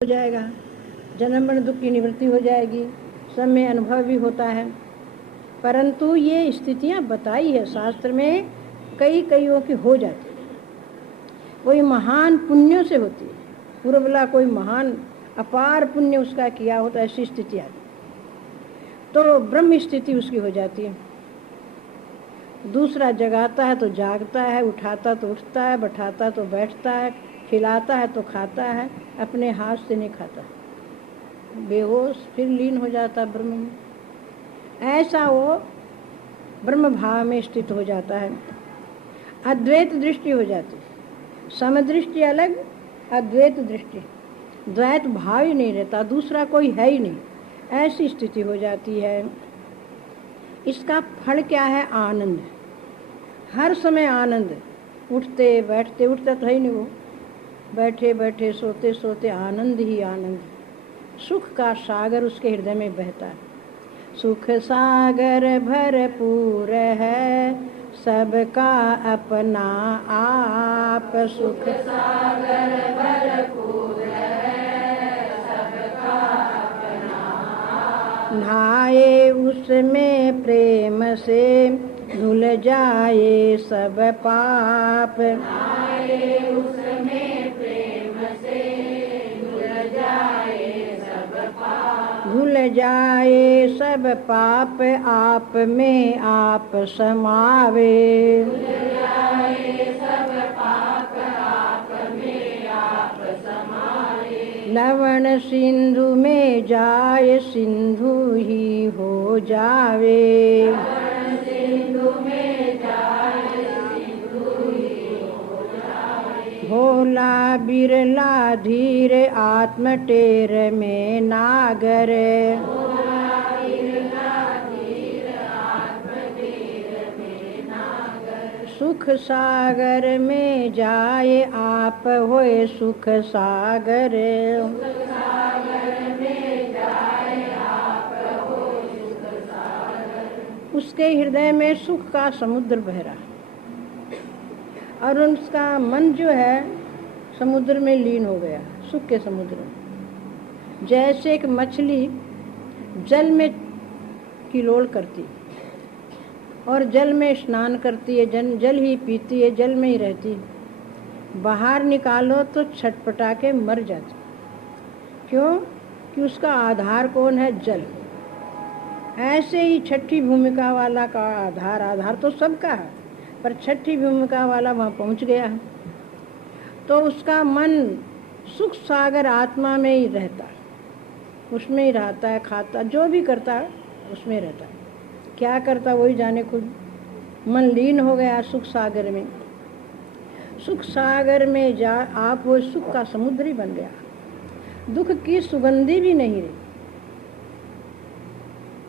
हो जाएगा, जन्म मरण दुख की निवृत्ति हो जाएगी, सब में अनुभव भी होता है। परंतु ये स्थितियाँ बताई है शास्त्र में, कईयों की हो जाती है, कोई महान पुण्यों से होती है, पूर्वला कोई महान अपार पुण्य उसका किया होता है, ऐसी स्थिति आती तो ब्रह्म स्थिति उसकी हो जाती है। दूसरा जगाता है तो जागता है, उठाता तो उठता है, बैठाता तो बैठता है, खिलाता है तो खाता है, अपने हाथ से नहीं खाता, बेहोश फिर लीन हो जाता है ब्रह्म में। ऐसा वो ब्रह्म भाव में स्थित हो जाता है। अद्वैत दृष्टि हो जाती है, समदृष्टि अलग, अद्वैत दृष्टि, द्वैत भाव ही नहीं रहता, दूसरा कोई है ही नहीं, ऐसी स्थिति हो जाती है। इसका फल क्या है? आनंद, हर समय आनंद, उठते बैठते, उठता तो है नहीं वो, बैठे बैठे सोते सोते आनंद ही आनंद, सुख का सागर उसके हृदय में बहता है। सुख सागर भरपूर है, सबका अपना आप, सुख सागर भरपूर है, सबका अपना आप, नहाए उसमें प्रेम से धुल जाए सब पाप, नहाए उसमें प्रेम से धुल जाए सब पाप, धुल जाए सब पाप, आप में आप समावे, धुल जाए सब पाप, आप में आप समावे, लवण सिंधु में जाए सिंधु ही हो जावे, लवण सिंधु में जाए सिंधु ही हो जावे, भोला बिरला धीर आत्म टेर में नागर, भोला बिरला धीर आत्म टेर में नागर, सुख सागर में जाए आप होए सुख सागर, सुख सागर में जाए आप होए सुख सागर, उसके हृदय में सुख का समुद्र बह रहा और उसका मन जो है समुद्र में लीन हो गया, सुख के समुद्र में। जैसे एक मछली जल में किलोल करती और जल में स्नान करती है, जल ही पीती है, जल में ही रहती, बाहर निकालो तो छटपटा के मर जाती। क्यों? कि उसका आधार कौन है? जल। ऐसे ही छठी भूमिका वाला का आधार तो सबका है, पर छठी भूमिका वाला वहाँ पहुँच गया है तो उसका मन सुख सागर आत्मा में ही रहता, उसमें ही रहता है, खाता जो भी करता है उसमें रहता है। क्या करता वही जाने खुद, मन लीन हो गया सुख सागर में। सुख सागर में जा आप वो सुख का समुद्र ही बन गया, दुख की सुगंधी भी नहीं रही।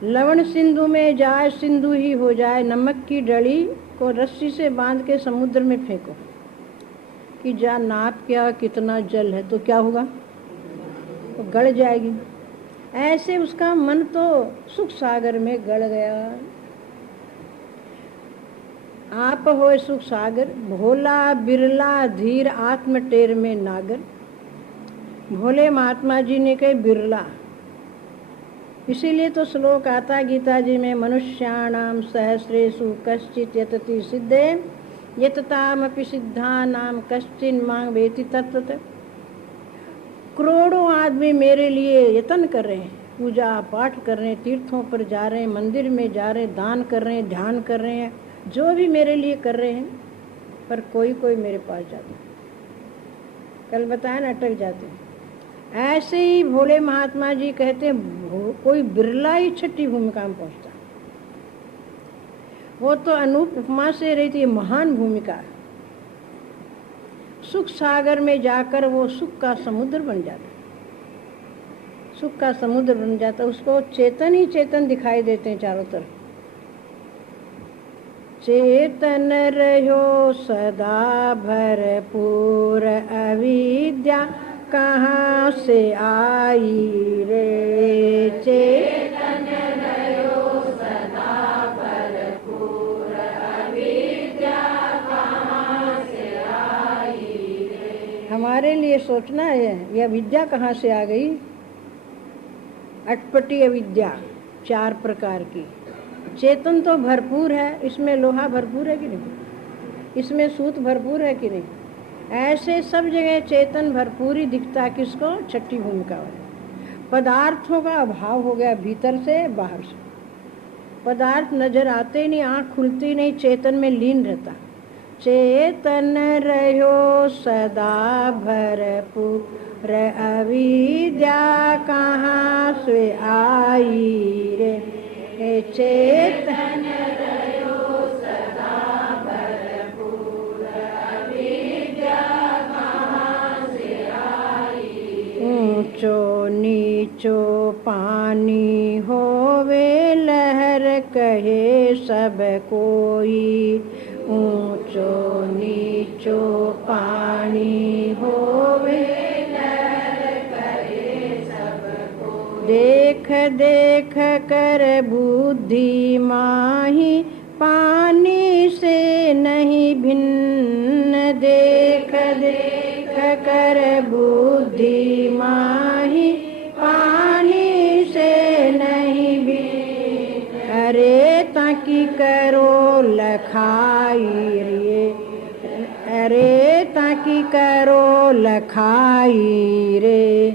लवण सिंधु में जाए सिंधु ही हो जाए, नमक की डली को रस्सी से बांध के समुद्र में फेंको कि जा नाप क्या कितना जल है तो क्या होगा, तो गड़ जाएगी। ऐसे उसका मन तो सुख सागर में गड़ गया। आप होए सुख सागर, भोला बिरला धीर आत्म टेर में नागर। भोले महात्मा जी ने कहे बिरला, इसीलिए तो श्लोक आता गीता जी में, मनुष्याणाम सहस्रेषु कश्चित् यतति सिद्धे यततामपि सिद्धानाम कश्चिन् मां वेति तत्वतः। करोड़ों आदमी मेरे लिए यत्न कर रहे हैं, पूजा पाठ कर रहे हैं, तीर्थों पर जा रहे हैं, मंदिर में जा रहे हैं, दान कर रहे हैं, ध्यान कर रहे हैं, जो भी मेरे लिए कर रहे हैं, पर कोई कोई मेरे पास जाता है, कल बताया ना, अटक जाते हैं। ऐसे ही भोले महात्मा जी कहते हैं कोई बिरला ही छठी भूमिका में पहुंचता, वो तो अनूप उपमा से रही थी, महान भूमिका। सुख सागर में जाकर वो सुख का समुद्र बन जाता, सुख का समुद्र बन जाता, उसको चेतन ही चेतन दिखाई देते हैं चारों तरफ। चेतन रहो सदा भरपूर, अविद्या कहाँ से आई रे, चेतन रहो सदा भरपूर, अविद्या कहाँ से आई रे। हमारे लिए सोचना है यह विद्या कहाँ से आ गई। अटपटी अविद्या 4 प्रकार की। चेतन तो भरपूर है, इसमें लोहा भरपूर है कि नहीं, इसमें सूत भरपूर है कि नहीं। ऐसे सब जगह चेतन भरपूर ही दिखता है। किसको? छठी भूमिका वाले। पदार्थों का अभाव हो गया, भीतर से बाहर से पदार्थ नजर आते ही नहीं, आँख खुलती नहीं, चेतन में लीन रहता। चेतन रहो सदा भरपूर, अविद्या कहाँ से आई रे। चेतन रहो सदा भरपूर, अविद्या कहाँ से आई। ऊंचो नीचो पानी होवे लहर, कहे सब कोई। ऊंचो नीचो पानी होवे लहर, कहे सब कोई। देख देख कर बुद्धि माही, पानी से नहीं भिन्न। देख देख कर बुद्धि माही, पानी से नहीं भिन्न। अरे ताकि करो लखाई रे, अरे ताकि करो लखाई रे,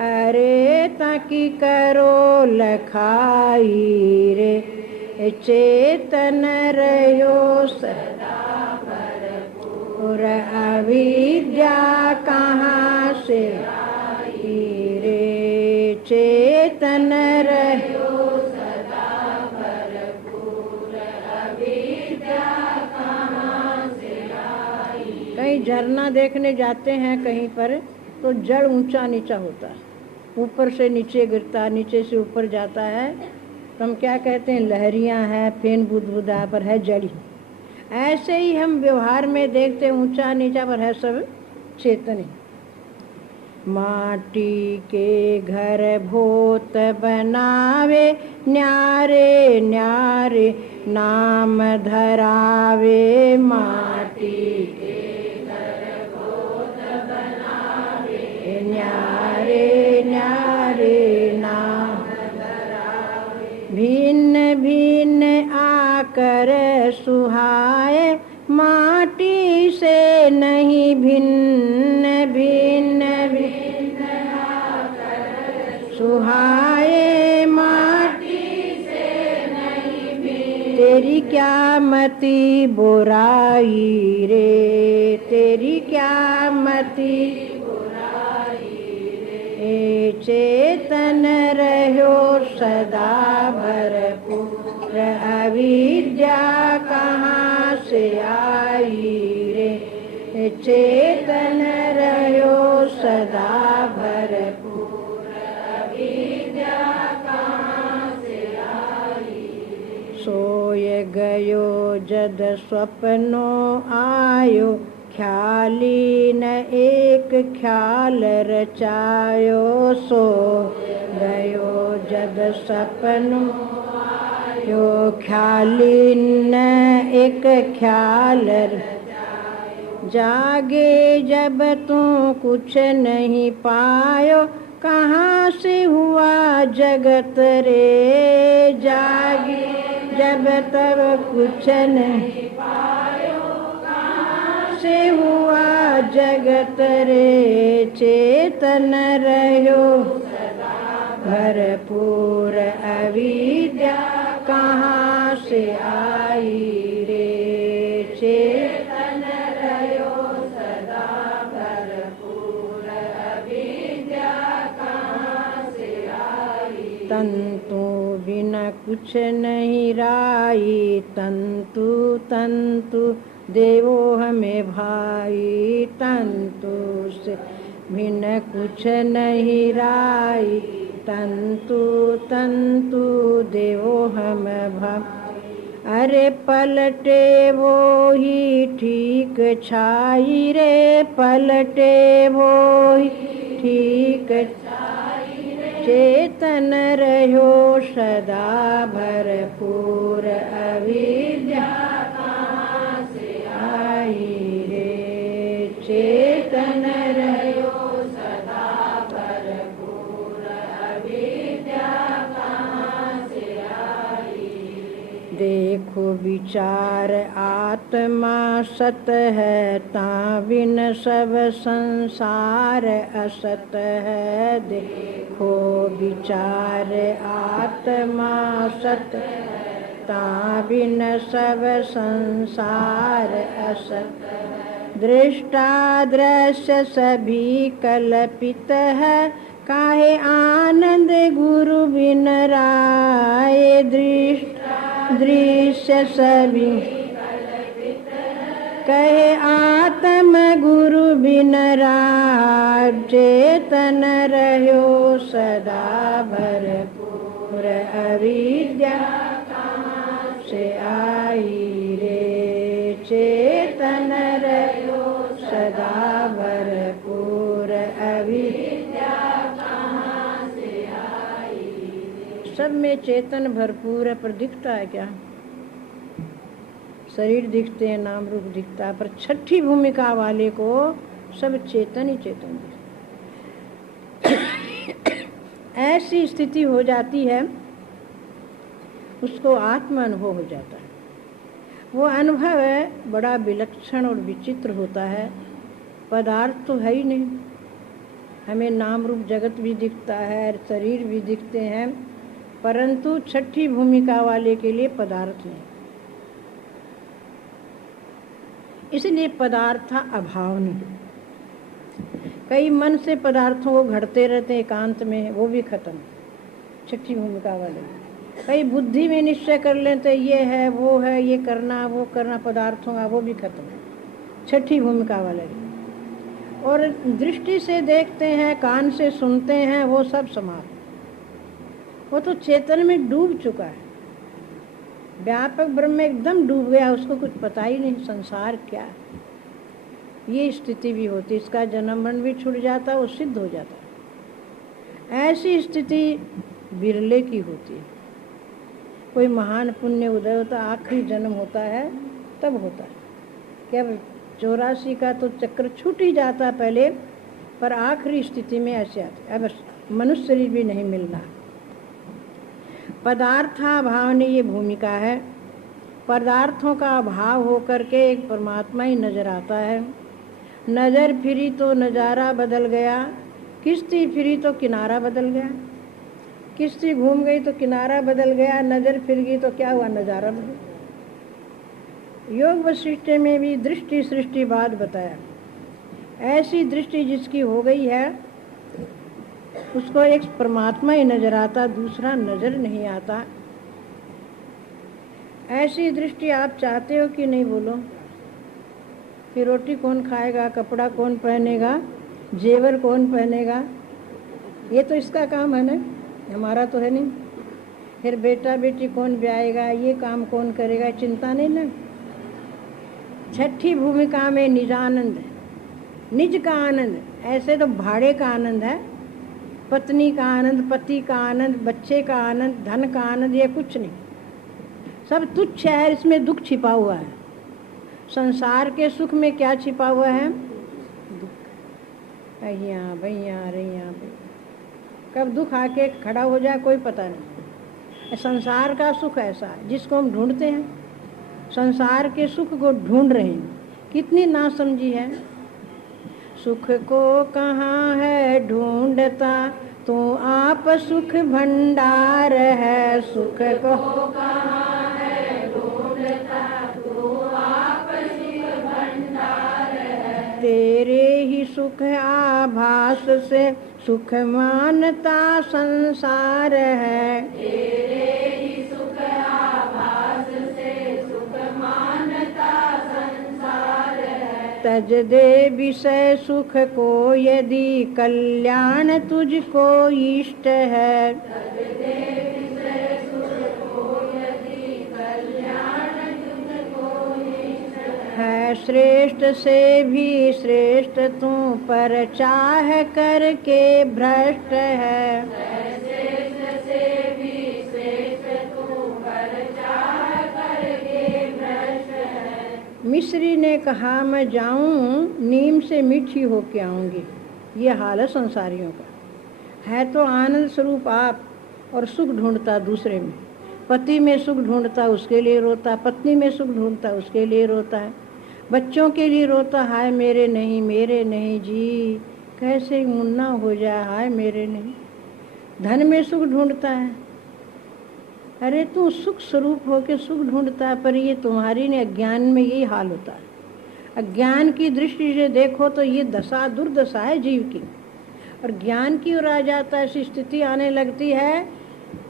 अरे ताकि करो लखाई रे। चेतन रहो सदा भरपूर, अविद्या कहाँ से आई रे। चेतन रहो सदा भरपूर, अविद्या कहाँ से आई। कहीं झरना देखने जाते हैं कहीं पर, तो जल ऊंचा नीचा होता है, ऊपर से नीचे गिरता, नीचे से ऊपर जाता है, तो हम क्या कहते हैं, लहरियां हैं, फेन बुदबुदा, पर है जड़ ही। ऐसे ही हम व्यवहार में देखते हैं, ऊंचा नीचा, पर है सब चेतन ही। माटी के घर भूत बनावे, न्यारे न्यारे नाम धरावे। माटी के घर भूत बनावे, न्यारे न्यारे नाम धरावे। भिन्न भिन्न आकर सुहाए, माटी से नहीं भिन्न। भिन्न भिन्न आकर सुहाए, माटी से नहीं भिन्न। तेरी क्या मति बुराई रे, तेरी क्या मति बुराई रे। चेतन रहो सदा भरपूर, अविद्या कहाँ से आई रे। चेतन रहो सदा भरपूर, अविद्या कहाँ से आई। सोय गयो जद स्वप्नो आयो, ख्याली न एक ख्याल रचायो। सो गयो जद सपनो आयो, ख्याली न एक ख्याल रचायो। जागे जब तू कुछ नहीं पायो, कहाँ से हुआ जगत रे। जागे जब तब कुछ नहीं पायो, कहाँ से हुआ जगत रे। चेतन रहो सदा भरपूर, अविद्या कहाँ से आई रे। चेतन रहो सदा भरपूर, अविद्या कहाँ से आई। तंतु बिना कुछ नहीं राई, तंतु तंतु देवो हमें भाई। तंतु से बिना कुछ नहीं राई, तंतु तंतु देवो हम भाई। अरे पलटे वो ही ठीक छाई रे, पलटे वो ही ठीक छाई रे। चेतन रहो सदा भरपूर, अविद्या कहाँ से आई रे। चेतन रहो देखो विचार आत्मा सत है, ता बिन सब संसार असत है। देखो विचार आत्मा सत है, ता बिन सब संसार असत है। दृष्टा दृश्य सभी कल्पित है, काहे आनंद गुरु बिन राय। दृश्य सभी कहे आत्म गुरु बिन राय। चेतन रहो सदा भरपूर, अविद्या कहाँ से आई रे। चेतन रहो सदा भरपूर, अविद्या कहाँ से आई। सब में चेतन भरपूर है, पर दिखता है क्या? शरीर दिखते हैं, नाम रूप दिखता है, पर छठी भूमिका वाले को सब चेतन ही चेतन दिखता। ऐसी स्थिति हो जाती है, उसको आत्म अनुभव हो जाता है। वो अनुभव है बड़ा विलक्षण और विचित्र होता है। पदार्थ तो है ही नहीं, हमें नाम रूप जगत भी दिखता है, शरीर भी दिखते हैं, परंतु छठी भूमिका वाले के लिए पदार्थ नहीं। इसलिए पदार्थ अभाव नहीं। कई मन से पदार्थों को घड़ते रहते हैं एकांत में, वो भी खत्म छठी भूमिका वाले। कई बुद्धि में निश्चय कर लेते ये है वो है, ये करना वो करना पदार्थों का, वो भी खत्म छठी भूमिका वाले। और दृष्टि से देखते हैं, कान से सुनते हैं, वो सब समाप्त। वो तो चेतन में डूब चुका है, व्यापक ब्रह्म में एकदम डूब गया, उसको कुछ पता ही नहीं संसार क्या है। ये स्थिति भी होती, इसका जन्म मरण भी छूट जाता, वो सिद्ध हो जाता। ऐसी स्थिति बिरले की होती है। कोई महान पुण्य उदय होता, आखिरी जन्म होता है तब होता है। क्या 84 का तो चक्र छूट ही जाता पहले, पर आखिरी स्थिति में ऐसे आते। अब मनुष्य शरीर भी नहीं मिलना। पदार्थाभाव ने ये भूमिका है। पदार्थों का अभाव होकर के एक परमात्मा ही नजर आता है। नजर फिरी तो नज़ारा बदल गया, किश्ती फिरी तो किनारा बदल गया। किश्ती घूम गई तो किनारा बदल गया, नजर फिर गई तो क्या हुआ, नज़ारा बदल। योग वशिष्ठ में भी दृष्टि सृष्टि बाद बताया। ऐसी दृष्टि जिसकी हो गई है, उसको एक परमात्मा ही नजर आता, दूसरा नजर नहीं आता। ऐसी दृष्टि आप चाहते हो कि नहीं बोलो? कि रोटी कौन खाएगा, कपड़ा कौन पहनेगा, जेवर कौन पहनेगा, ये तो इसका काम है ना, हमारा तो है नहीं। फिर बेटा बेटी कौन ब्याएगा, ये काम कौन करेगा, चिंता नहीं ना। छठी भूमिका में निजानंद, निज का आनंद। ऐसे तो भाड़े का आनंद है, पत्नी का आनंद, पति का आनंद, बच्चे का आनंद, धन का आनंद, ये कुछ नहीं, सब तुच्छ है। इसमें दुख छिपा हुआ है। संसार के सुख में क्या छिपा हुआ है? दुख। यहाँ भैया अरे यहाँ भैया, कब दुख आके खड़ा हो जाए कोई पता नहीं। संसार का सुख ऐसा है जिसको हम ढूंढते हैं, संसार के सुख को ढूंढ रहे हैं। कितनी नासमझी है। सुख को कहाँ है ढूंढता, तो आप सुख भंडार है। सुख को कहाँ है ढूंढता, तो आप सुख भंडार है। तेरे ही सुख आभास से सुख मानता संसार है। तेरे ही सुख आभास से सुख मानता संसार है। तज दे विषय सुख को यदि कल्याण तुझको इष्ट है। तज दे विषय सुख को यदि कल्याण तुझको इष्ट है। श्रेष्ठ से भी श्रेष्ठ तू पर चाह करके भ्रष्ट है। श्रेष्ठ से भी श्रेष्ठ तू पर चाह करके भ्रष्ट है। मिश्री ने कहा मैं जाऊं नीम से मीठी होके आऊंगी। ये हाल है संसारियों का। है तो आनंद स्वरूप आप और सुख ढूंढता दूसरे में, पति में सुख ढूंढता उसके लिए रोता, पत्नी में सुख ढूंढता उसके लिए रोता है, बच्चों के लिए रोता, हाय मेरे नहीं जी, कैसे मुन्ना हो जाए, हाय मेरे नहीं। धन में सुख ढूंढता है, अरे तू सुख स्वरूप होके सुख ढूंढता है, पर ये तुम्हारी ने अज्ञान में यही हाल होता है। अज्ञान की दृष्टि से देखो तो ये दशा दुर्दशा है जीव की, और ज्ञान की ओर आ जाता है, ऐसी स्थिति आने लगती है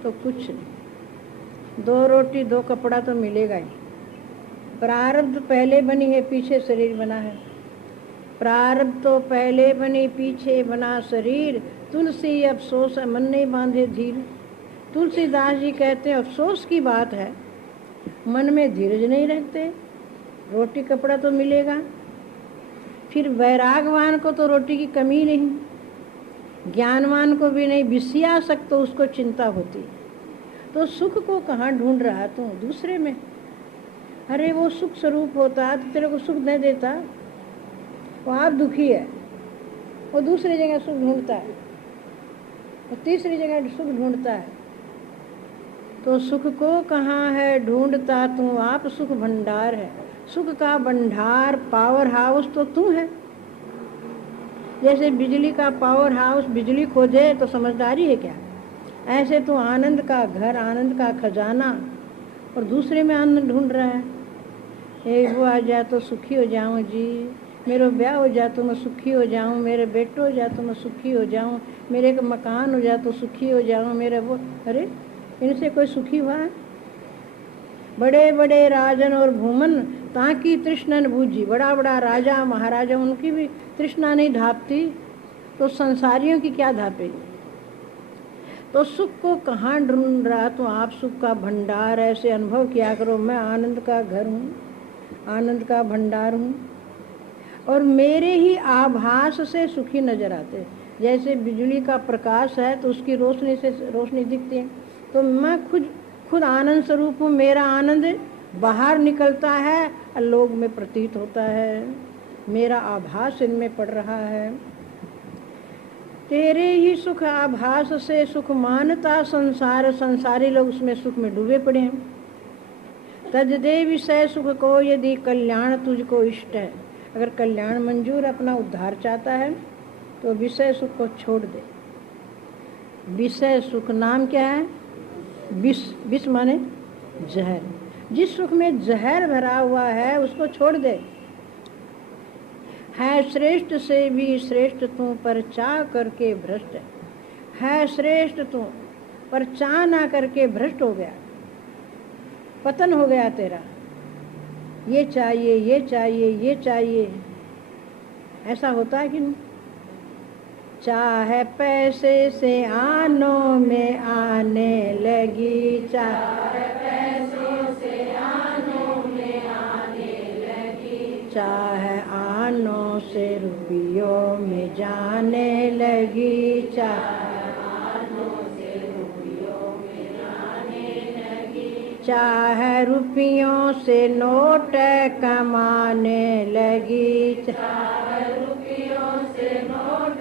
तो कुछ नहीं, 2 रोटी 2 कपड़ा तो मिलेगा ही। प्रारब्ध पहले बनी है, पीछे शरीर बना है। प्रारब्ध तो पहले बनी, पीछे बना शरीर। तुलसी अफसोस मन नहीं बांधे धीर। तुलसीदास जी कहते हैं अफसोस की बात है, मन में धीरज नहीं रखते। रोटी कपड़ा तो मिलेगा, फिर वैरागवान को तो रोटी की कमी नहीं, ज्ञानवान को भी नहीं, विषया सक्त तो उसको चिंता होती। तो सुख को कहाँ ढूंढ रहा तू? दूसरे में। अरे वो सुख स्वरूप होता तो तेरे को सुख नहीं देता। वो आप दुखी है, वो दूसरी जगह सुख ढूंढता है, वो तीसरी जगह सुख ढूंढता है। तो सुख को कहाँ है ढूंढता तू? आप सुख भंडार है। सुख का भंडार पावर हाउस तो तू है। जैसे बिजली का पावर हाउस बिजली खोजे तो समझदारी है क्या? ऐसे तो आनंद का घर, आनंद का खजाना, और दूसरे में आनंद ढूंढ रहा है। एक वो आ जाए तो सुखी हो जाऊं जी, मेरा ब्याह हो जाए तो मैं सुखी हो जाऊं, मेरे बेटो हो जाए तो मैं सुखी हो जाऊं, मेरे का मकान हो जाए तो सुखी हो जाऊं, मेरे वो। अरे इनसे कोई सुखी हुआ है? बड़े बड़े राजन और भूमन ताकि तृष्णा न बूझी। बड़ा बड़ा राजा महाराजा, उनकी भी तृष्णा नहीं धापती, तो संसारियों की क्या धापेगी? तो सुख को कहाँ ढूंढ रहा? तो आप सुख का भंडार ऐसे अनुभव किया करो, मैं आनंद का घर हूँ, आनंद का भंडार हूँ, और मेरे ही आभास से सुखी नजर आते। जैसे बिजली का प्रकाश है तो उसकी रोशनी से रोशनी दिखती है, तो मैं खुद आनंद स्वरूप हूँ, मेरा आनंद बाहर निकलता है और लोग में प्रतीत होता है, मेरा आभास इनमें पड़ रहा है। तेरे ही सुख आभास से सुख मानता संसार, संसारी लोग उसमें सुख में डूबे पड़े हैं। तज दे विषय सुख को यदि कल्याण तुझको इष्ट है। अगर कल्याण मंजूर, अपना उद्धार चाहता है तो विषय सुख को छोड़ दे। विषय सुख नाम क्या है? विष। विष माने जहर। जिस सुख में जहर भरा हुआ है उसको छोड़ दे। है श्रेष्ठ से भी श्रेष्ठ तू, पर चाह करके भ्रष्ट है। श्रेष्ठ तू, पर चाह ना करके भ्रष्ट हो गया, पतन हो गया तेरा। ये चाहिए, ये चाहिए, ये चाहिए, ऐसा होता है कि नहीं? चाहे पैसे से आनों में आने लगी, चाहे पैसों से आनों में आने लगी, चाहे आनों से रुपयों में जाने लगी, चाहे आनों से रुपयों में जाने लगी, चाहे रुपयों से नोट कमाने लगी, चाहे रुपयों से नोट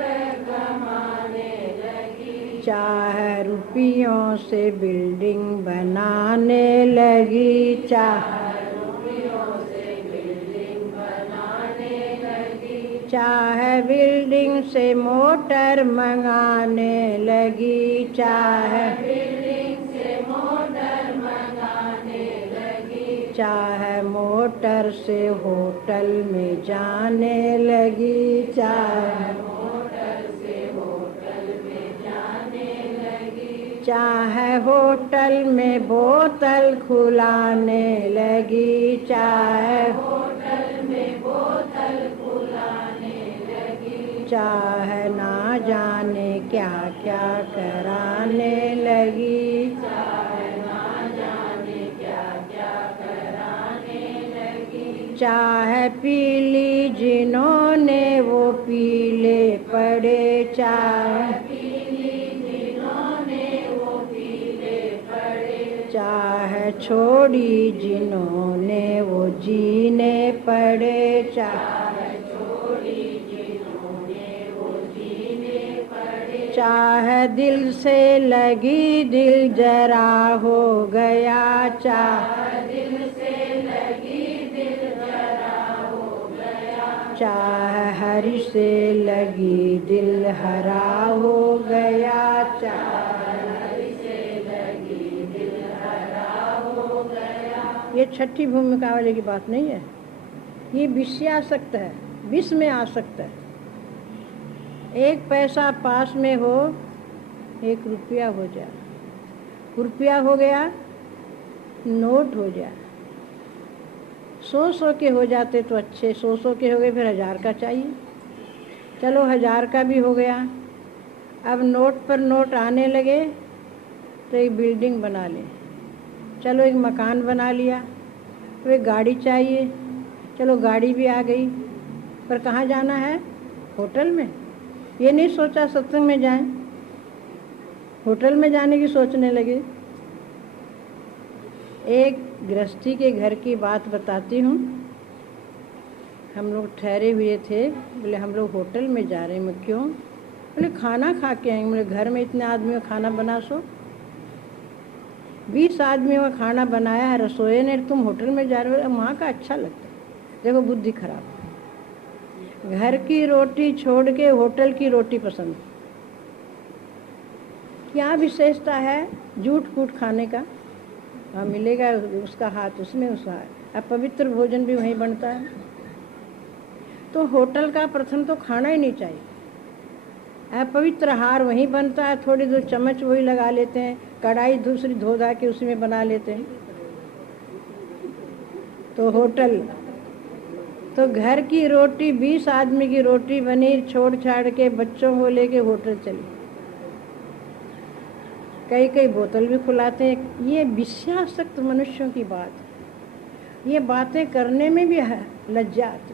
कमाने लगी, चाहे रुपयों से बिल्डिंग बनाने लगी, चाहे रुपयों से बिल्डिंग बनाने लगी, चाहे बिल्डिंग से मोटर मंगाने लगी, चाहे बिल्डिंग से मोटर मंगाने लगी, चाहे मोटर से होटल में जाने लगी, चाहे मोटर से होटल में जाने लगी, चाहे होटल में बोतल खुलाने लगी, चाहे होटल में बोतल खुलाने लगी, चाहे ना जाने क्या क्या कराने लगी, चाहे ना जाने क्या क्या कराने लगी, चाहे पीली जिन्होंने वो पीले पड़े, चाहे पीली जिन्होंने वो पीले पड़े, चाहे छोड़ी जिन्होंने वो जीने पड़े, चाहे छोड़ी जिन्होंने वो जीने पड़े, चाह दिल से लगी दिल जरा हो गया, चाह दिल से लगी दिल जरा हो गया, चाह हरि से लगी दिल हरा हो गया, चाह हरि से लगी दिल हरा हो गया। ये छठी भूमिका वाले की बात नहीं है, ये विषयासक्त है, विष में आसक्त है। एक पैसा पास में हो, 1 रुपया हो जाए, रुपया हो गया नोट हो जाए, 100 के हो जाते तो अच्छे, 100 के हो गए, फिर 1000 का चाहिए। चलो 1000 का भी हो गया, अब नोट पर नोट आने लगे तो एक बिल्डिंग बना लें, चलो एक मकान बना लिया, तो एक गाड़ी चाहिए, चलो गाड़ी भी आ गई, पर कहाँ जाना है? होटल में। ये नहीं सोचा सत्संग में जाएं, होटल में जाने की सोचने लगे। एक गृहस्थी के घर की बात बताती हूँ। हम लोग ठहरे हुए थे, बोले हम लोग होटल में जा रहे हैं। मैं क्यों? बोले खाना खा के आएंगे। बोले घर में इतने आदमियों का खाना बना सो, 20 आदमियों का खाना बनाया है रसोई ने, तुम होटल में जा रहे हो? वहाँ का अच्छा लगता है। देखो बुद्धि खराब, घर की रोटी छोड़ के होटल की रोटी पसंद। क्या विशेषता है झूठ फूट खाने का? हाँ मिलेगा उसका हाथ उसमें, उसका अब पवित्र भोजन भी वहीं बनता है। तो होटल का प्रथम तो खाना ही नहीं चाहिए। पवित्र आहार वहीं बनता है, थोड़ी 2 चम्मच वही लगा लेते हैं, कढ़ाई दूसरी धो धा के उसी में बना लेते हैं। तो होटल तो घर की रोटी, 20 आदमी की रोटी बनी, छोड़ छाड़ के बच्चों को लेके होटल चले, कई कई बोतल भी खुलाते हैं। ये विषयासक्त मनुष्यों की बात है। ये बातें करने में भी लज्जा आती,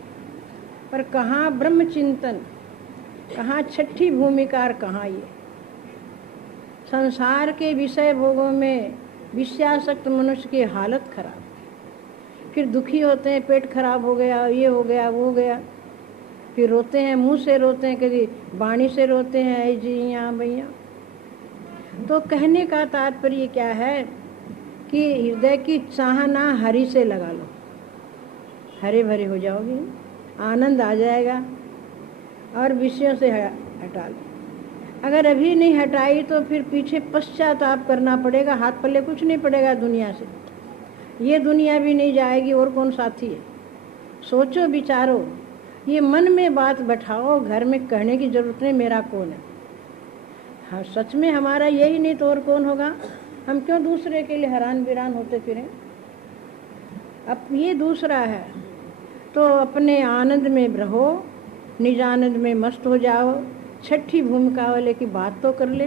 पर कहाँ ब्रह्म चिंतन, कहाँ छठी भूमिका, कहाँ ये संसार के विषय भोगों में विषयासक्त मनुष्य की हालत खराब। फिर दुखी होते हैं, पेट खराब हो गया, ये हो गया, वो हो गया, फिर रोते हैं, मुंह से रोते हैं, कभी वाणी से रोते हैं, ऐ जी यहाँ भैया। तो कहने का तात्पर्य क्या है कि हृदय की चाहना हरि से लगा लो, हरे भरे हो जाओगे, आनंद आ जाएगा, और विषयों से हटा लो। अगर अभी नहीं हटाई तो फिर पीछे पश्चाताप करना पड़ेगा, हाथ पल्ले कुछ नहीं पड़ेगा दुनिया से। ये दुनिया भी नहीं जाएगी, और कौन साथी है? सोचो विचारो, ये मन में बात बैठाओ, घर में कहने की जरूरत नहीं मेरा कौन है। हाँ सच में हमारा यही नहीं तो और कौन होगा? हम क्यों दूसरे के लिए हैरान बिरान होते फिरें? अब ये दूसरा है तो अपने आनंद में रहो, निज आनंद में मस्त हो जाओ। छठी भूमिका वाले की बात तो कर ले।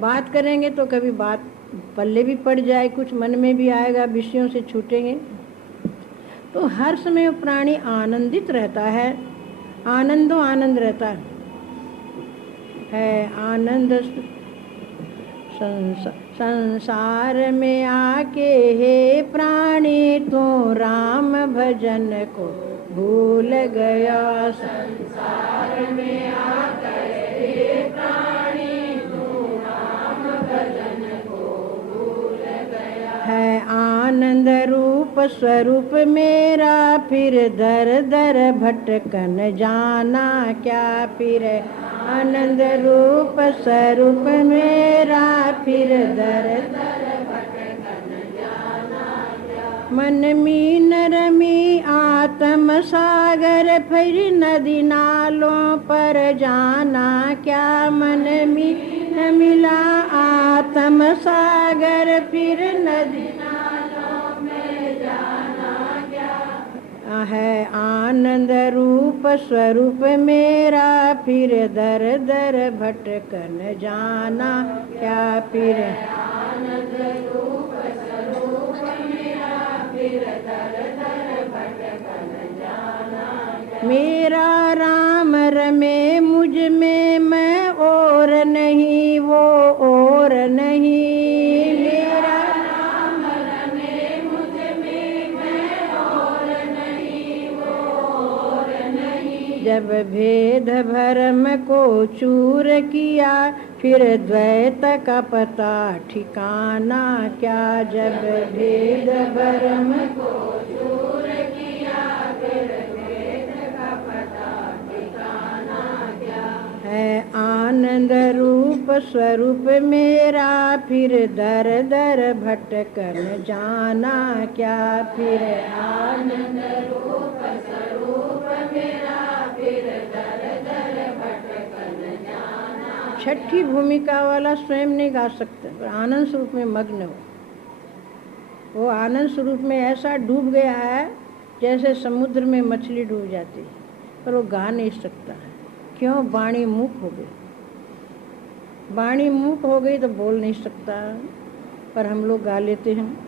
बात करेंगे तो कभी बात पल्ले भी पड़ जाए, कुछ मन में भी आएगा, विषयों से छूटेंगे। तो हर समय प्राणी आनंदित रहता है, आनंदो आनंद रहता है आनंद। संसार में आके हे प्राणी तू राम भजन को भूल गया। संसार में आके हे प्राणी तू राम भजन को भूल गया। है आनंद रूप स्वरूप मेरा, फिर दर दर भटकन जाना क्या? फिर आनंद रूप स्वरूप मेरा, फिर दर दर भटकन जाना क्या? मन मीन रमी आत्म सागर, फिर नदी नालों पर जाना क्या? मन मीन मिला आत्म सागर, फिर नदी नालों में जाना क्या? है आनंद रूप स्वरूप मेरा, फिर दर दर भटकन जाना क्या? फिर आनंद रूप स्वरूप मेरा, फिर दर दर भटकन जाना क्या? मेरा राम रमे मुझ में, मैं और नहीं वो और नहीं। मेरा राम रमे मुझ में, मैं और नहीं वो और नहीं। जब भेद भरम को चूर किया, फिर द्वैत का पता ठिकाना क्या। जब भेद भरम को चूर किया, फिर द्वैत का पता ठिकाना क्या। है आनंद रूप स्वरूप मेरा, फिर दर दर भटकन जाना क्या। फिर आनंद रूप स्वरूप मेरा, फिर दर दर भटकन जाना। छठी भूमिका वाला स्वयं नहीं गा सकते, पर आनंद स्वरूप में मग्न हो। वो आनंद स्वरूप में ऐसा डूब गया है जैसे समुद्र में मछली डूब जाती है, पर वो गा नहीं सकता है। क्यों? वाणी मूक हो गई। वाणी मूक हो गई तो बोल नहीं सकता, पर हम लोग गा लेते हैं।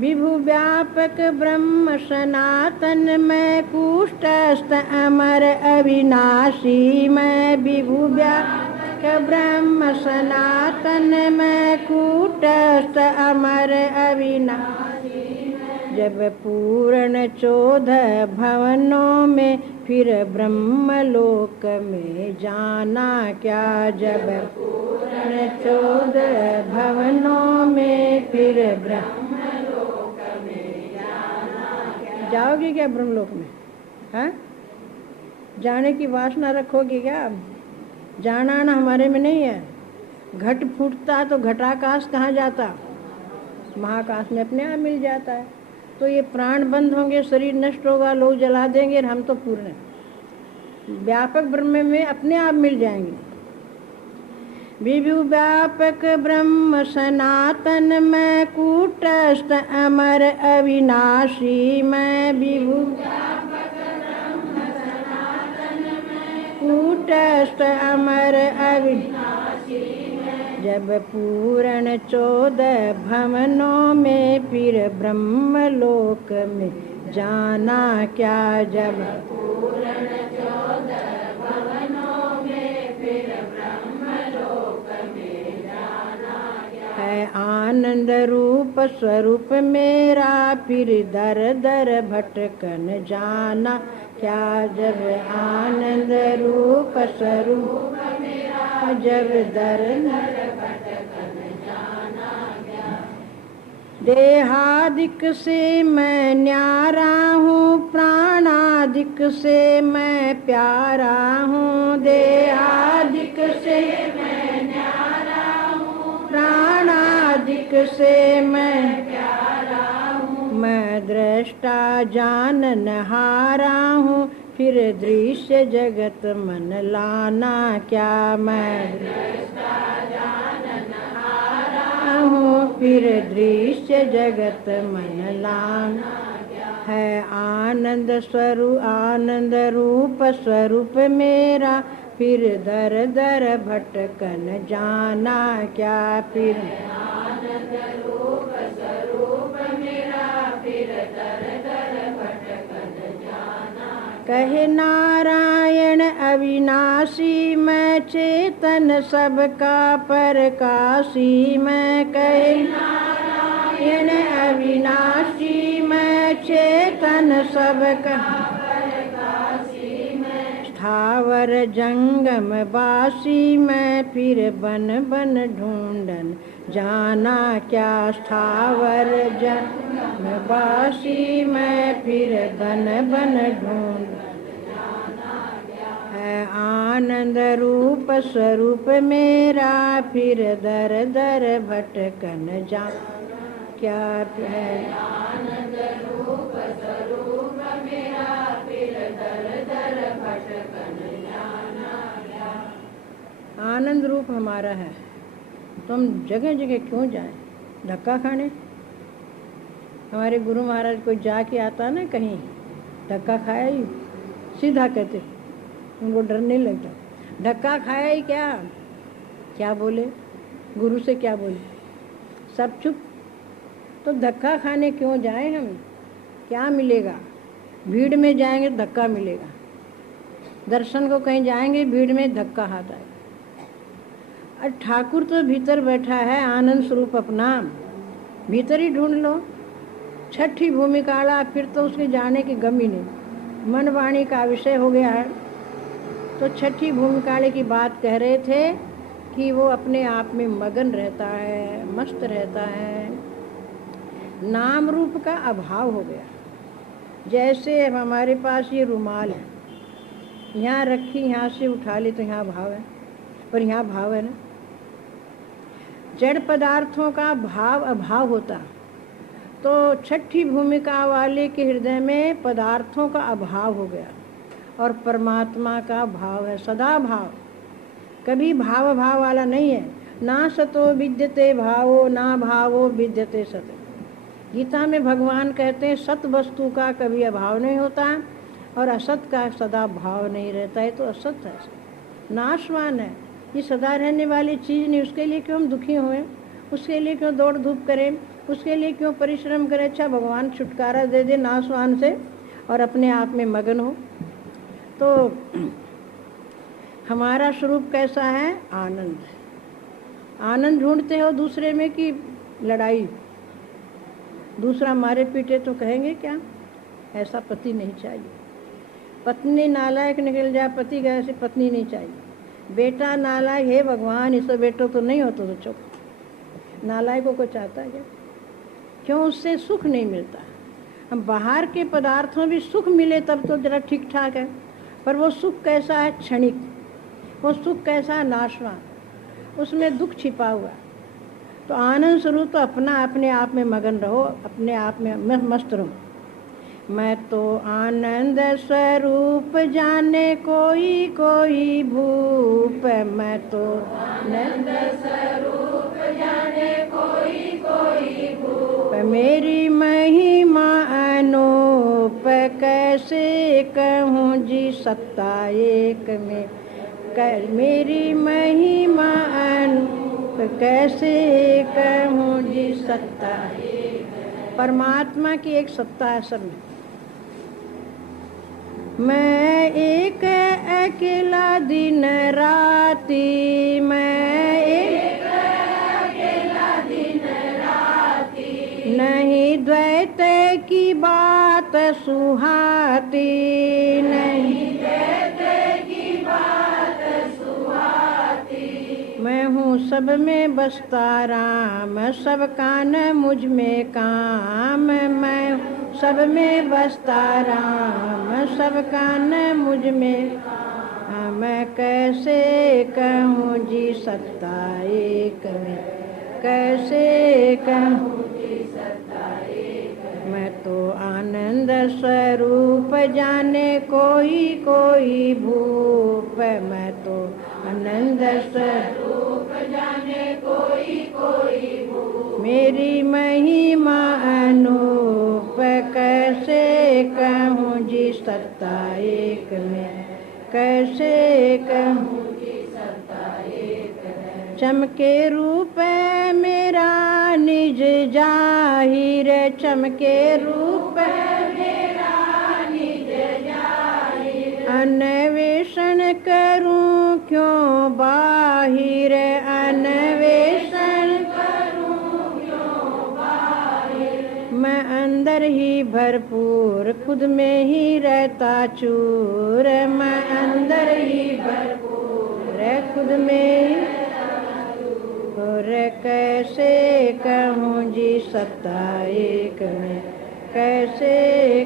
विभु व्यापक ब्रह्म सनातन मैं, कुष्ठस्थ अमर अविनाशी मैं। विभु व्यापक ब्रह्म सनातन मैं, कुष्ठस्थ अमर अविनाशी। जब पूर्ण 14 भवनों में, फिर ब्रह्मलोक में जाना क्या। जब पूर्ण 14 भवनों में, फिर ब्रह्मलोक में जाना क्या। जाओगे क्या ब्रह्मलोक में? हाँ, जाने की वासना रखोगे क्या? जाना ना हमारे में नहीं है। घट फूटता तो घटाकाश कहाँ जाता? महाकाश में अपने आप मिल जाता है। तो ये प्राण बंद होंगे, शरीर नष्ट होगा, लोग जला देंगे, और हम तो पूर्ण व्यापक ब्रह्म में अपने आप मिल जाएंगे। विभु व्यापक ब्रह्म सनातन मैं, कूटस्थ अमर अविनाशी मैं। विभु व्यापक ब्रह्म सनातन मैं, कूटस्थ अमर अविनाशी मैं। जब पूर्ण 14 भवनों में, फिर ब्रह्मलोक में जाना क्या। जब पूर्ण 14 भवनों में, फिर ब्रह्मलोक में जाना क्या। है आनंद रूप स्वरूप मेरा, फिर दर दर भटकन जाना क्या। जब आनंद रूप स्वरूप मेरा, जब दर दर भटकन जाना क्या। देहादिक से मैं न्यारा हूँ, प्राणादिक से मैं प्यारा हूँ। देहादिक से मैं न्यारा हूँ, प्राणादिक से मैं प्यारा हूँ। मैं दृष्टा जाननहारा हूँ, फिर दृश्य जगत मन लाना क्या। मैं दृष्टा जाननहारा हूँ, फिर दृश्य जगत मन लाना क्या। है आनंद स्वरूप आनंद रूप स्वरूप मेरा, फिर दर दर भटकन जाना क्या। फिर आनंद रूप स्वरूप मेरा, फिर दर दर भटकन जाना। कहे नारायण अविनाशी मैं, चेतन सबका परकाशी मैं। कहे नारायण अविनाशी मैं, चेतन सबका परकाशी मैं। स्थावर जंगम वासी मैं, फिर बन बन ढूंढन जाना क्या। स्थावर जंगम वासी मैं, फिर बन बन ढूंढ जाना क्या। है आनंद रूप स्वरूप मेरा, फिर दर दर भटकन जाना क्या। है आनंद रूप स्वरूप मेरा, फिर दर दर भटकन जाना क्या। आनंद रूप हमारा है, तो हम जगह जगह क्यों जाएं धक्का खाने। हमारे गुरु महाराज को जाके आता ना कहीं, धक्का खाया ही सीधा कहते, उनको डर नहीं लगता। धक्का खाया ही क्या, क्या बोले, गुरु से क्या बोले, सब चुप। तो धक्का खाने क्यों जाएं हम, क्या मिलेगा। भीड़ में जाएंगे धक्का मिलेगा, दर्शन को कहीं जाएंगे भीड़ में धक्का हाथ आएगा। और ठाकुर तो भीतर बैठा है, आनंद स्वरूप अपना भीतर ही ढूंढ लो। छठी भूमिकाला, फिर तो उसके जाने की गम ही नहीं। मन वाणी का विषय हो गया है, तो छठी भूमिकाली की बात कह रहे थे कि वो अपने आप में मगन रहता है, मस्त रहता है, नाम रूप का अभाव हो गया। जैसे अब हमारे पास ये रुमाल है, यहाँ रखी, यहाँ से उठा ली तो यहाँ भाव है, पर यहाँ भाव है ना। जड़ पदार्थों का भाव अभाव होता, तो छठी भूमिका वाले के हृदय में पदार्थों का अभाव हो गया और परमात्मा का भाव है, सदा भाव, कभी भाव भाव वाला नहीं है। ना सतो विद्यते भावो ना भावो विद्यते सत। गीता में भगवान कहते हैं सत वस्तु का कभी अभाव नहीं होता और असत का सदा भाव नहीं रहता है, तो असत है, नाशवान है, ये सदा रहने वाली चीज़ नहीं। उसके लिए क्यों हम दुखी हुए, उसके लिए क्यों दौड़ धूप करें, उसके लिए क्यों परिश्रम करें। अच्छा भगवान छुटकारा दे दे नाशवान से और अपने आप में मगन हो। तो हमारा स्वरूप कैसा है? आनंद। आनंद ढूंढते हो दूसरे में कि लड़ाई? दूसरा मारे पीटे तो कहेंगे क्या? ऐसा पति नहीं चाहिए। पत्नी नालायक निकल जाए पति का, ऐसे पत्नी नहीं चाहिए। बेटा नालायक, हे भगवान इससे बेटो तो नहीं हो तो चुप। नालायकों को चाहता है क्या? क्यों? उससे सुख नहीं मिलता। हम बाहर के पदार्थों भी सुख मिले तब तो जरा ठीक ठाक है, पर वो सुख कैसा है? क्षणिक। वो सुख कैसा है? नाशवान, उसमें दुख छिपा हुआ। तो आनंद स्वरूप तो अपने आप में मगन रहो, अपने आप में मस्त रहो। मैं तो आनंद स्वरूप जाने कोई कोई भूप, मैं तो आनंद स्वरूप जाने कोई कोई भूप, मेरी महिमा अनूप कैसे कहूँ जी सत्ता एक में, मेरी महिमा अनूप कैसे कहूँ जी सत्ता। परमात्मा की एक सत्ता है सब में। मैं एक अकेला दिन राती, मैं एक अकेला दिन राती, नहीं द्वैत की बात सुहाती, नहीं द्वैत की बात सुहाती। मैं हूँ सब में बसता राम, सब कान मुझ में काम, मैं सब में बसता राम, सब कान मुझ में। मैं कैसे कहूँ जी सत्ता एक में, कैसे कहूँ जी सत्ता एक। मैं तो आनंद स्वरूप जाने कोई कोई भूप, मैं तो आनंद स्वरूप जाने कोई कोई भूप, मेरी महिमा अनूप कैसे कहूँ जी सत्ता एक में, कैसे कहूँ जी सत्ता एक में। चमके रूप मेरा निज जाहिर, चमके रूप मेरा निज जाहिर, अन्वेषण करूं क्यों बाहिर, अन्वेषण करूं क्यों बाहिर। मैं अंदर ही भरपूर खुद में ही रहता चूर, मैं अंदर ही भरपूर खुद में ही। और कैसे कहूँ जी सत्ता एक में, कैसे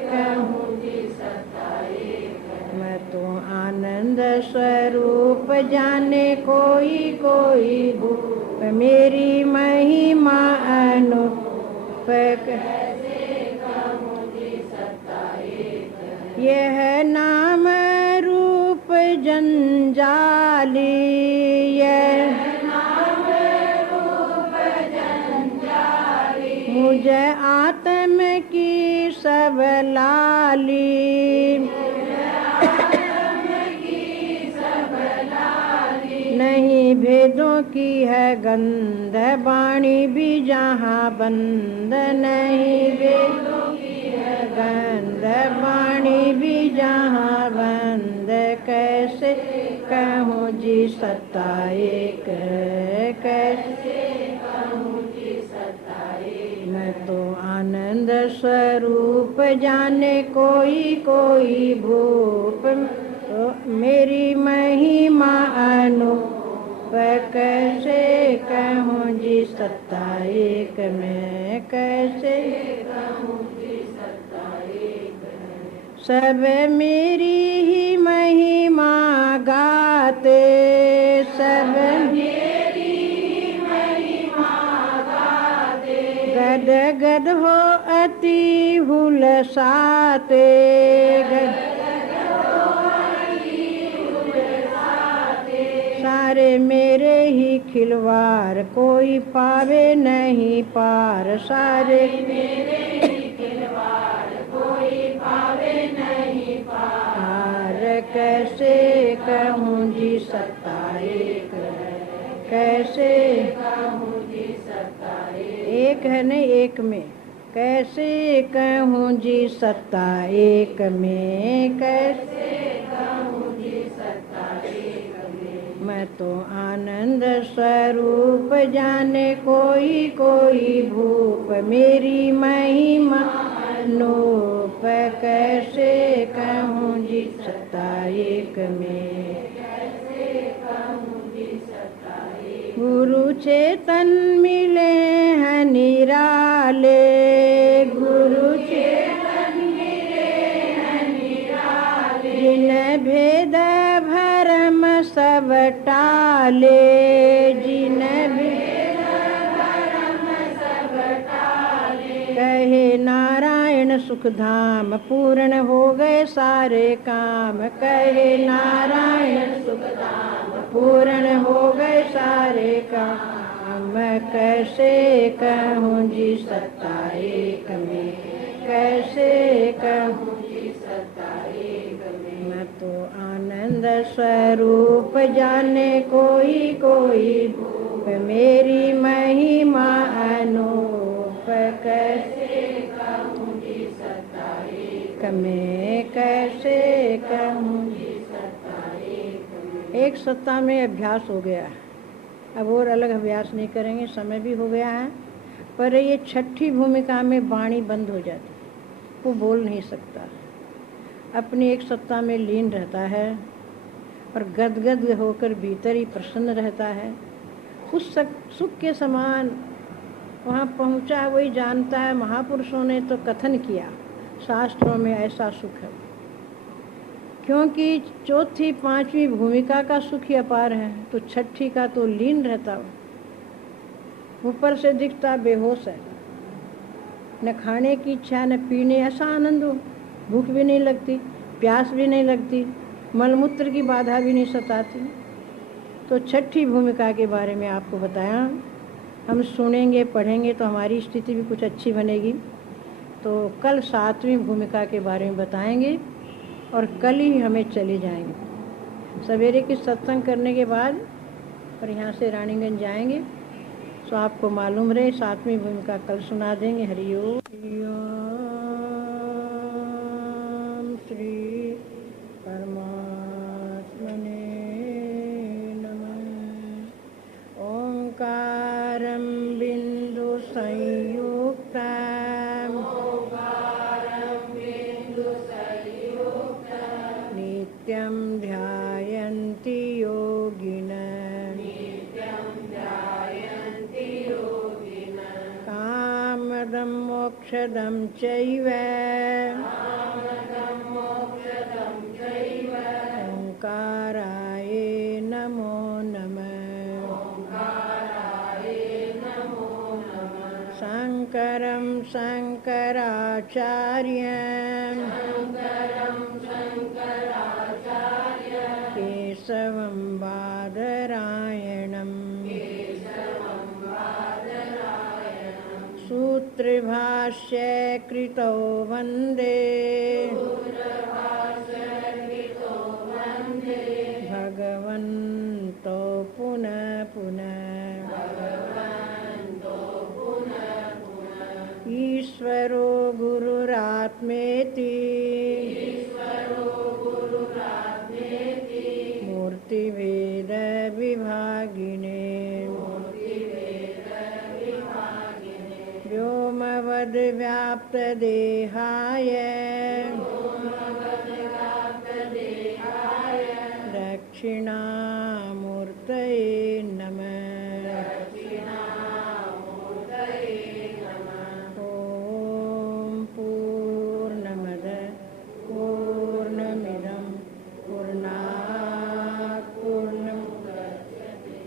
कहूँ जी सत्ता एक में। मैं तो आनंद स्वरूप जाने कोई कोई भूप, मेरी महिमा अनूप कैसे कहूँ जी सत्ता एक में। यह नाम रूप जंजाली, यह मुझे आत्म की सब लाली, नहीं भेदों की है गंध, वाणी भी जहाँ बंद, नहीं भेदों की है गंध, वाणी भी जहाँ बंद। कैसे कहूँ जी सत्ता एक है, कैसे कहूँ जी सत्ता एक। मैं तो आनंद स्वरूप जाने कोई कोई भूप, तो मेरी महिमा अनूप कैसे कहूँ जी सत्ता एक में, कैसे सब मेरी ही महिमा गाते, सब गद गद हो अति हुलसाते, सारे मेरे ही खिलवाड़ कोई पावे नहीं पार, सारे मेरे ही खिलवाड़ कोई पावे नहीं पार, कैसे कहूँ जी सत्ता एक है, कैसे कहूँ जी सत्ता एक है नहीं एक में, कैसे कहूँ जी सत्ता एक में, कैसे कहूँ जी सत्ता एक में। मैं तो आनंद स्वरूप जाने कोई कोई भूप, मेरी महिमा अनूप कैसे कहूँ जी सत्ता एक में, गुरु चेतन मिले हैं निराले, गुरु चेतन मिले हैं निराले, जिन भेद भरम सब टाले, जिन भेद भरम सब टाले, कहे नारायण सुख धाम पूर्ण हो गए सारे काम, कहे नारायण सुख धाम पूर्ण हो गए सारे काम, कैसे कहूँ जी सत्ता एक में, कैसे कहूँ जी सत्ता एक में। मैं तो आनंद स्वरूप जाने कोई कोई भूप, मेरी महिमा अनूप कैसे कहूँ जी सत्ता एक में, कैसे कहूँ जी सत्ता एक में। एक सत्ता में अभ्यास हो गया, अब और अलग अभ्यास नहीं करेंगे, समय भी हो गया है। पर ये छठी भूमिका में वाणी बंद हो जाती, वो बोल नहीं सकता, अपनी एक सत्ता में लीन रहता है और गदगद होकर भीतर ही प्रसन्न रहता है। उस सुख के समान वहाँ पहुँचा है वही जानता है। महापुरुषों ने तो कथन किया शास्त्रों में ऐसा सुख है, क्योंकि चौथी पांचवी भूमिका का सुख ही अपार है, तो छठी का तो लीन रहता, ऊपर से दिखता बेहोश है, न खाने की इच्छा न पीने, ऐसा आनंद हो, भूख भी नहीं लगती, प्यास भी नहीं लगती, मलमूत्र की बाधा भी नहीं सताती। तो छठी भूमिका के बारे में आपको बताया, हम सुनेंगे पढ़ेंगे तो हमारी स्थिति भी कुछ अच्छी बनेगी। तो कल सातवीं भूमिका के बारे में बताएंगे और कल ही हमें चले जाएंगे सवेरे की सत्संग करने के बाद, और यहाँ से रानीगंज जाएंगे। तो आपको मालूम रहे सातवीं भूमिका कल सुना देंगे। हरिओम श्री परमात्मने नमः। ओंकारं बिंदु संयुक्तम् नित्यं ध्यायन्ति योगिनः कामदं मोक्षदं चैव ओंकाराय नमो नमः। शंकरं शंकराचार्यं केशवं बादरायणं सूत्रभाष्य कृतो वन्दे भगवन्तो पुनः पुनः। ईश्वरो गुरुरात्मेति मूर्तिभेद विभागिने व्योमवद् व्याप्त देहाय दक्षिणामूर्तये नमः। ॐ पूर्णमदः पूर्णमिदं पूर्णात् पूर्णमुदच्यते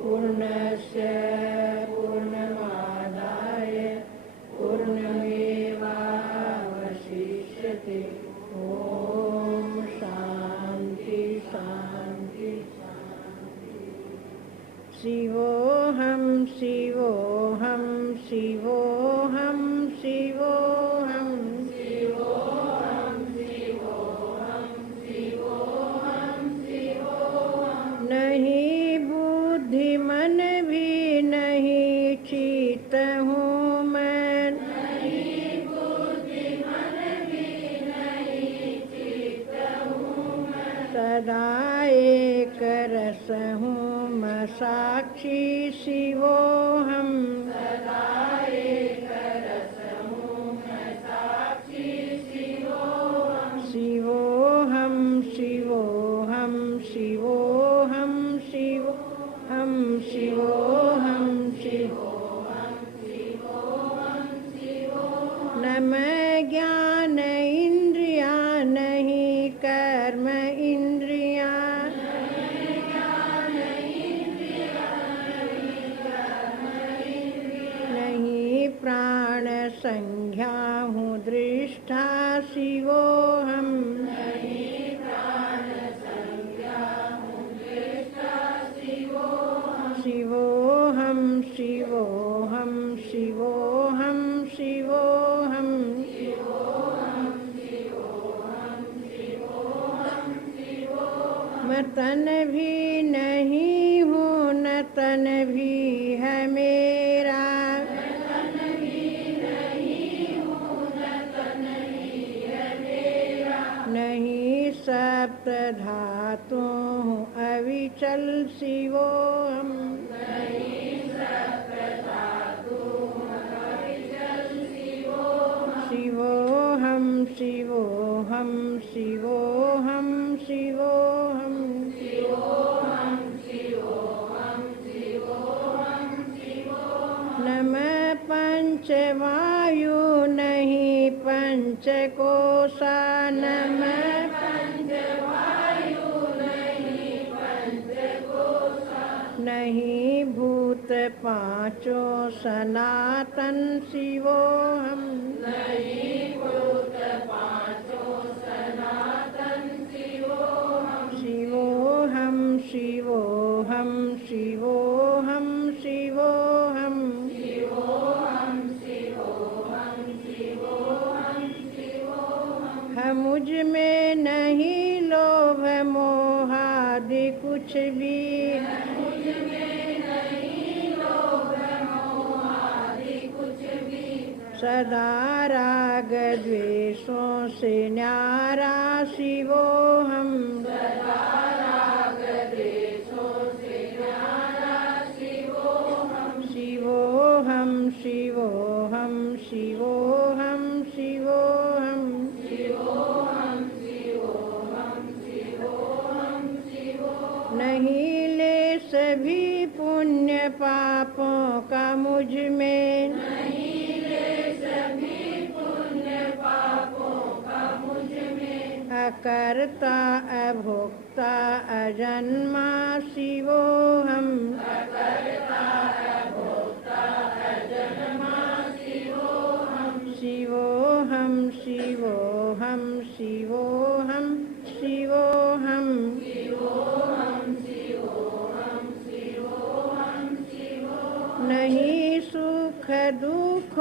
पूर्णस्य पूर्णमादाय पूर्णमेवावशिष्यते। ॐ शान्ति शान्ति शान्ति। शिवोऽहं शिवोऽहं शिवोऽहं शिवोऽहं शिवोऽहं शिवोऽहं शिवोऽहं शिवोऽहं। नहीं बुद्धि मन भी नहीं चित हूँ मैं, नहीं बुद्धि मन भी नहीं चित हूँ मैं। सदा एक रस हूँ मैं साक्षी शिवोऽहं, सदा एक रस हूँ मैं साक्षी शिवोऽहं। शिवोऽहं शिवोऽहं शिवोऽहं शिवोऽहं शिवोऽहं शिवोऽहं शिवोऽहं शिवोऽहं। न मैं ज्ञान इंद्रिया नहीं कर्म इंद्रिया, नहीं प्राण संज्ञा हूँ दृष्टा शिवोऽहं, नहीं प्राण संज्ञा हूँ दृष्टा शिवोऽहं। शिवोऽहं शिवोऽहं शिवोऽहं शिवोऽहं शिवोऽहं शिवोऽहं शिवोऽहं शिवोऽहं। मैं तन भी नहीं हूँ न तन भी है मेरा, नहीं सप्त धातु हूँ अविचल शिवोऽहं, नहीं सप्त धातु हूँ अविचल शिवोऽहं। शिवोऽहं शिवोऽहं शिवोऽहं शिवोऽहं शिवोऽहं शिवोऽहं शिवोऽहं शिवोऽहं। न मैं पंचवायु नहीं पंचकोशा, न मैं पंचवायु नहीं पंचकोशा। नहीं भूत पांचों सनातन शिवोऽहं, नहीं भूत पांचों सनातन शिवोऽहं। शिवोऽहं शिवोऽहं शिवोऽहं शिवोऽहं शिवोऽहं शिवोऽहं शिवोऽहं शिवोऽहं। हम मुझ में नहीं लोभ मोहादि कुछ भी, मुझ में नहीं लोभ मोहादि कुछ भी। सदा राग द्वेषों से न्यारा शिवोऽहं, सदा राग द्वेषों से न्यारा शिवोऽहं। शिवोऽहं शिवोऽहं शिवोऽहं शिवोऽहं शिवोऽहं शिवोऽहं शिवोऽहं शिवोऽहं। नहीं ले सभी पुण्य पापों का मुझ में, नहीं ले सभी पुण्य पापों का मुझ में। अकर्ता अभोक्ता अजन्मा शिवोऽहं, अकर्ता अभोक्ता अजन्मा शिवोऽहं। शिवोऽहं शिवोऽहं शिवोऽहं शिवोऽहं शिवोऽहं शिवोऽहं शिवोऽहं शिवोऽहं। नहीं सुख दुख